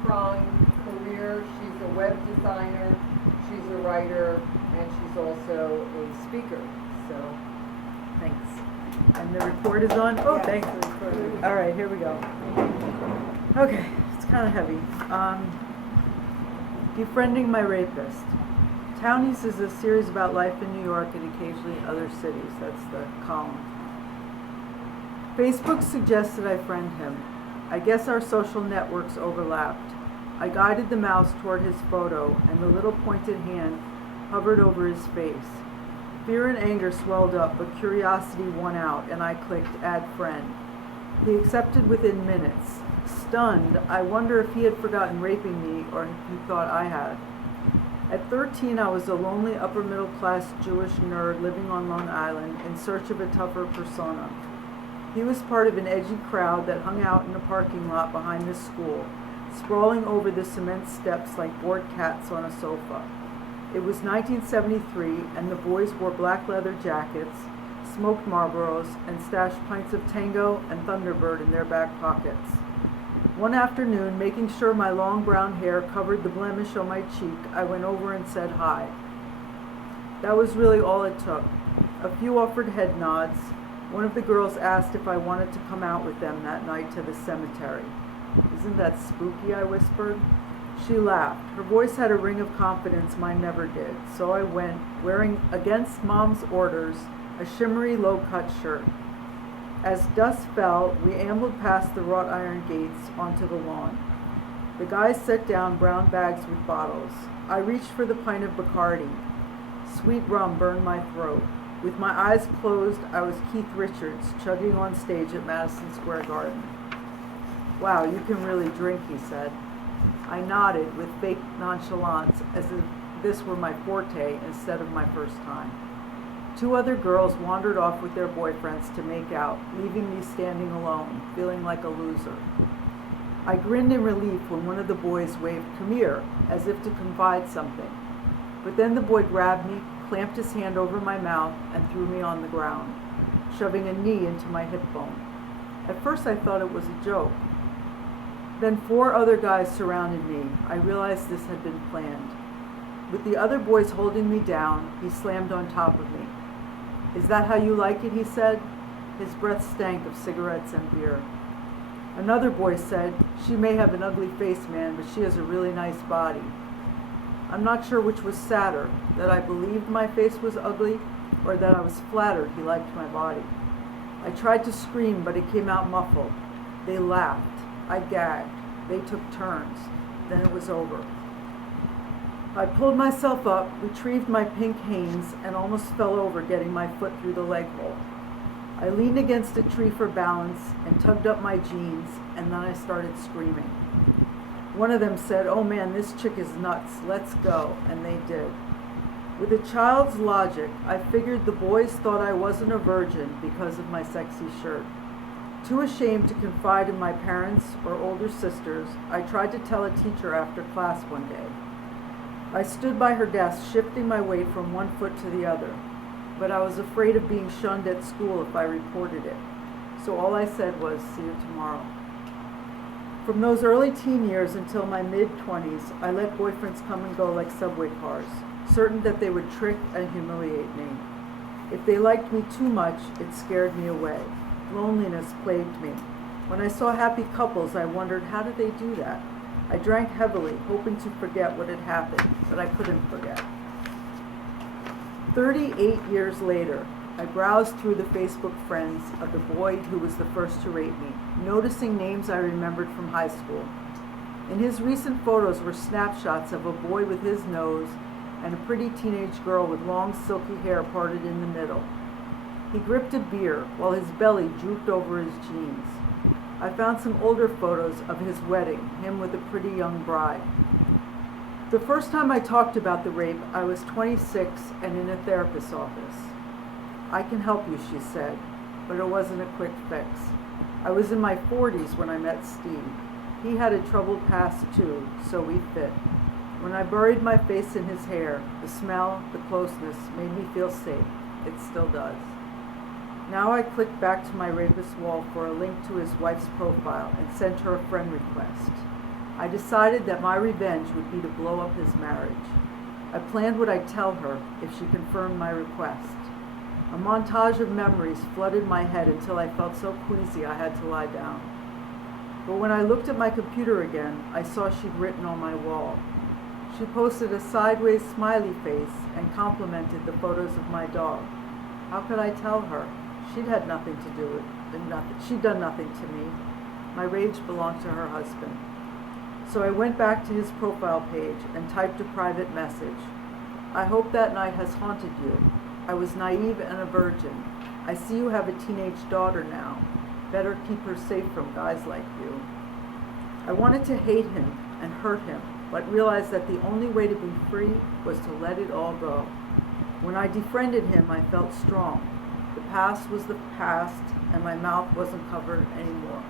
multi-pronged career. She's a web designer, she's a writer, and she's also a speaker. So, Thanks. And the report is on? Oh, yes, thanks. the report is- All right, here we go. Okay, it's kind of heavy. Defriending My Rapist. Townies is a series about life in New York and occasionally other cities. That's the column. Facebook suggested I friend him. I guess our social networks overlapped. I guided the mouse toward his photo, and the little pointed hand hovered over his face. Fear and anger swelled up, but curiosity won out, and I clicked Add Friend. He accepted within minutes. Stunned, I wonder if he had forgotten raping me or if he thought I had. At 13, I was a lonely upper-middle-class Jewish nerd living on Long Island in search of a tougher persona. He was part of an edgy crowd that hung out in a parking lot behind the school, sprawling over the cement steps like bored cats on a sofa. It was 1973, and the boys wore black leather jackets, smoked Marlboros, and stashed pints of Tango and Thunderbird in their back pockets. One afternoon, making sure my long brown hair covered the blemish on my cheek, I went over and said hi. That was really all it took. A few offered head nods. One of the girls asked if I wanted to come out with them that night to the cemetery. Isn't that spooky? I whispered. She laughed. Her voice had a ring of confidence mine never did, so I went, wearing, against Mom's orders, a shimmery low-cut shirt. As dusk fell, we ambled past the wrought iron gates onto the lawn. The guys set down brown bags with bottles. I reached for the pint of Bacardi. Sweet rum burned my throat. With my eyes closed, I was Keith Richards, chugging on stage at Madison Square Garden. Wow, you can really drink, he said. I nodded with fake nonchalance, as if this were my forte instead of my first time. Two other girls wandered off with their boyfriends to make out, leaving me standing alone, feeling like a loser. I grinned in relief when one of the boys waved, "Come here," as if to confide something. But then the boy grabbed me, clamped his hand over my mouth, and threw me on the ground, shoving a knee into my hip bone. At first I thought it was a joke. Then 4 other guys surrounded me. I realized this had been planned. With the other boys holding me down, he slammed on top of me. "Is that how you like it?" he said. His breath stank of cigarettes and beer. Another boy said, "She may have an ugly face, man, but she has a really nice body." I'm not sure which was sadder, that I believed my face was ugly, or that I was flattered he liked my body. I tried to scream, but it came out muffled. They laughed. I gagged. They took turns. Then it was over. I pulled myself up, retrieved my pink Hanes, and almost fell over getting my foot through the leg hole. I leaned against a tree for balance and tugged up my jeans, and then I started screaming. One of them said, "Oh man, this chick is nuts. Let's go." And they did. With a child's logic, I figured the boys thought I wasn't a virgin because of my sexy shirt. Too ashamed to confide in my parents or older sisters, I tried to tell a teacher after class one day. I stood by her desk, shifting my weight from one foot to the other, but I was afraid of being shunned at school if I reported it. So all I said was, "See you tomorrow." From those early teen years until my mid-20s, I let boyfriends come and go like subway cars, certain that they would trick and humiliate me. If they liked me too much, it scared me away. Loneliness plagued me. When I saw happy couples, I wondered, how did they do that? I drank heavily, hoping to forget what had happened, but I couldn't forget. 38 years later, I browsed through the Facebook friends of the boy who was the first to rape me, noticing names I remembered from high school. In his recent photos were snapshots of a boy with his nose and a pretty teenage girl with long silky hair parted in the middle. He gripped a beer while his belly drooped over his jeans. I found some older photos of his wedding, him with a pretty young bride. The first time I talked about the rape, I was 26 and in a therapist's office. "I can help you," she said, but it wasn't a quick fix. I was in my 40s when I met Steve. He had a troubled past too, so we fit. When I buried my face in his hair, the smell, the closeness made me feel safe. It still does. Now I clicked back to my rapist's wall for a link to his wife's profile and sent her a friend request. I decided that my revenge would be to blow up his marriage. I planned what I'd tell her if she confirmed my request. A montage of memories flooded my head until I felt so queasy I had to lie down. But when I looked at my computer again, I saw she'd written on my wall. She posted a sideways smiley face and complimented the photos of my dog. How could I tell her? She'd had nothing to do with it. She'd done nothing to me. My rage belonged to her husband. So I went back to his profile page and typed a private message. I hope that night has haunted you. I was naive and a virgin. I see you have a teenage daughter now. Better keep her safe from guys like you. I wanted to hate him and hurt him, but realized that the only way to be free was to let it all go. When I defriended him, I felt strong. The past was the past, and my mouth wasn't covered anymore.